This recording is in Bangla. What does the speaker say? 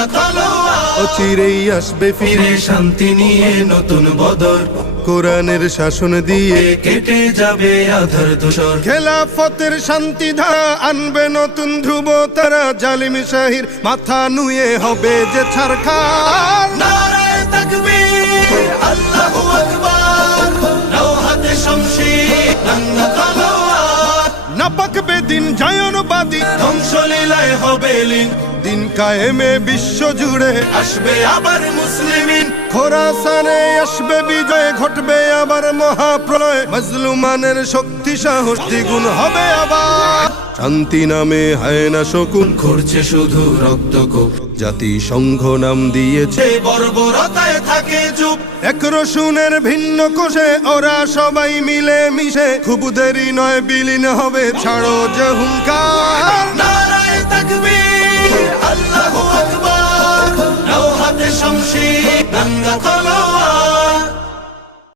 রাঙা তলোয়ার। অচিরেই আসবে ফিরে শান্তি নিয়ে নতুন বদর, কোরআনের শাসন দিয়ে কেটে যাবে আধার ধূসর। খেলাফতের শান্তি ধারা আনবে নতুন ধ্রুব তারা, জালিম শাহির মাথা নুয়ে হবে যে ছারখার। নারায়ে তাকবীর, আল্লাহু আকবার, নাও হাতে শমশির রাঙা তলোয়ার। নাপাক বেদিন জায়নবাদী ধ্বংসলীলায় হবে লীন, দিন কায়েমে বিশ্ব জুড়ে আসবে আবার মুসলিমিন। খোরাসানে আসবে বিজয়, ঘটবে আবার মহাপ্রলয়, মজলুমানের শক্তি সাহস দ্বিগুণ হবে আবার। শান্তি নামে হয় না শকুন, ঘুরছে শুধু রক্তকূপ, জাতিসংঘ নাম দিয়েছে যে বর্বরতায় থাকে চুপ। এক রসুনের ভিন্ন কোষে ওরা সবাই মিলে মিশে, খুব দেরি নয় বিলীন হবে, ছাড়ো যে হুঙ্কার। নারায়ে তাকবীর, আল্লাহু আকবার, নাও হাতে শমশির রাঙা